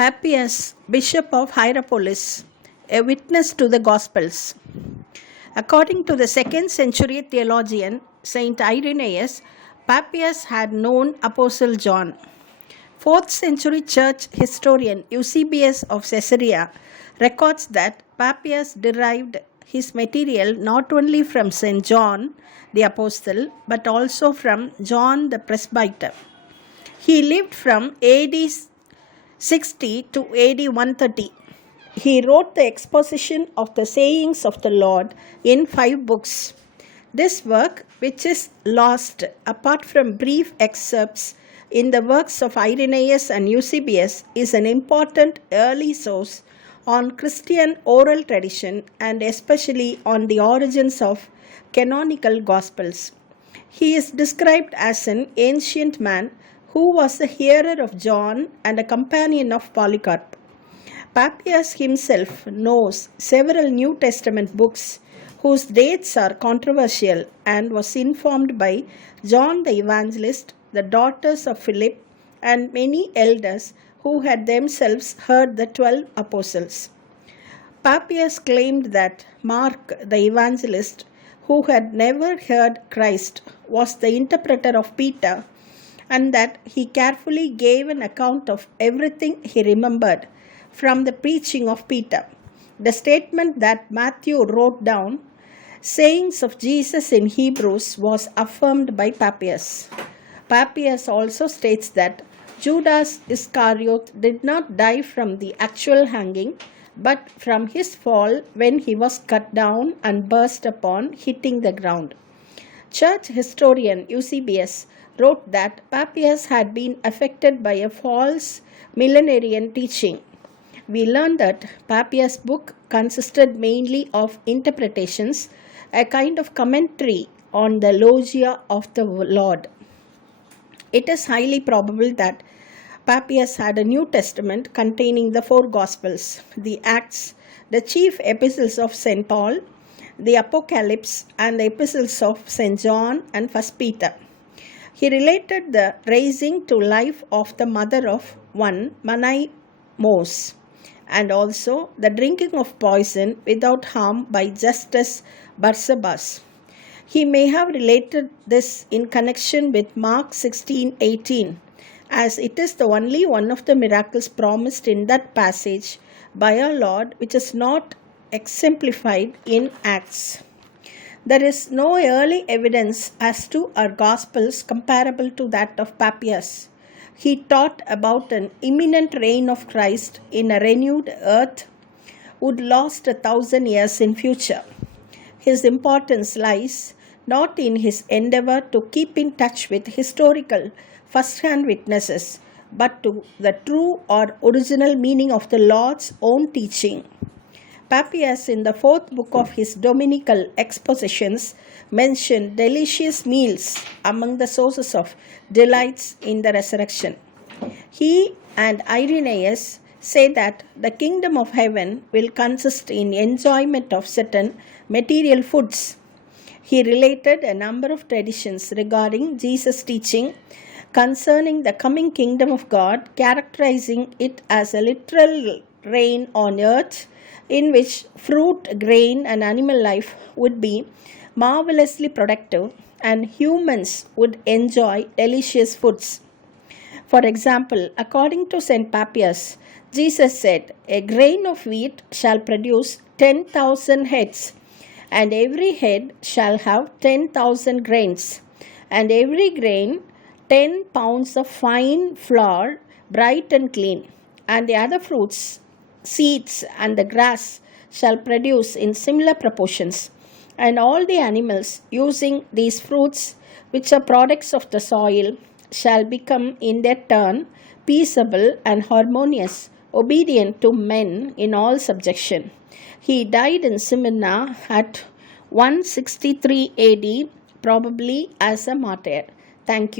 Papias, Bishop of Hieropolis, a witness to the Gospels. According to the 2nd century theologian Saint Irenaeus, Papias had known Apostle John. 4th century church historian Eusebius of Caesarea records that Papias derived his material not only from St. John the Apostle but also from John the Presbyter. He lived from AD 60 to AD 130. He wrote the exposition of the sayings of the Lord in 5 books. This work, which is lost apart from brief excerpts in the works of Irenaeus and Eusebius, is an important early source on Christian oral tradition and especially on the origins of canonical Gospels. He is described as an ancient man who was a hearer of John and a companion of Polycarp. Papias himself knows several New Testament books whose dates are controversial and was informed by John the Evangelist, the daughters of Philip, and many elders who had themselves heard the 12 apostles. Papias claimed that Mark the Evangelist, who had never heard Christ, was the interpreter of Peter, and that he carefully gave an account of everything he remembered from the preaching of Peter. The statement that Matthew wrote down, sayings of Jesus in Hebrews, was affirmed by Papias. Papias also states that Judas Iscariot did not die from the actual hanging, but from his fall when he was cut down and burst upon hitting the ground. Church historian Eusebius wrote that Papias had been affected by a false millenarian teaching. We learn that Papias' book consisted mainly of interpretations, a kind of commentary on the logia of the Lord. It is highly probable that Papias had a New Testament containing the 4 Gospels, the Acts, the chief epistles of St. Paul, the Apocalypse, and the epistles of St. John and 1 Peter. He related the raising to life of the mother of one Manaimos, and also the drinking of poison without harm by Justus Barsabbas. He may have related this in connection with Mark 16:18, as it is the only one of the miracles promised in that passage by our Lord which is not exemplified in Acts. There is no early evidence as to our Gospels comparable to that of Papias. He taught about an imminent reign of Christ in a renewed earth would last 1,000 years in future. His importance lies not in his endeavor to keep in touch with historical first-hand witnesses, but to the true or original meaning of the Lord's own teaching. Papias, in the 4th book of his Dominical expositions, mentioned delicious meals among the sources of delights in the resurrection. He and Irenaeus say that the kingdom of heaven will consist in enjoyment of certain material foods. He related a number of traditions regarding Jesus' teaching concerning the coming kingdom of God, characterizing it as a literal reign on earth in which fruit, grain, and animal life would be marvelously productive and humans would enjoy delicious foods. For example, according to St. Papias, Jesus said, "A grain of wheat shall produce 10,000 heads, and every head shall have 10,000 grains, and every grain 10 pounds of fine flour, bright and clean, and the other fruits, seeds, and the grass shall produce in similar proportions, and all the animals using these fruits, which are products of the soil, shall become in their turn peaceable and harmonious, obedient to men in all subjection." He died in Smyrna at 163 AD, probably as a martyr. Thank you.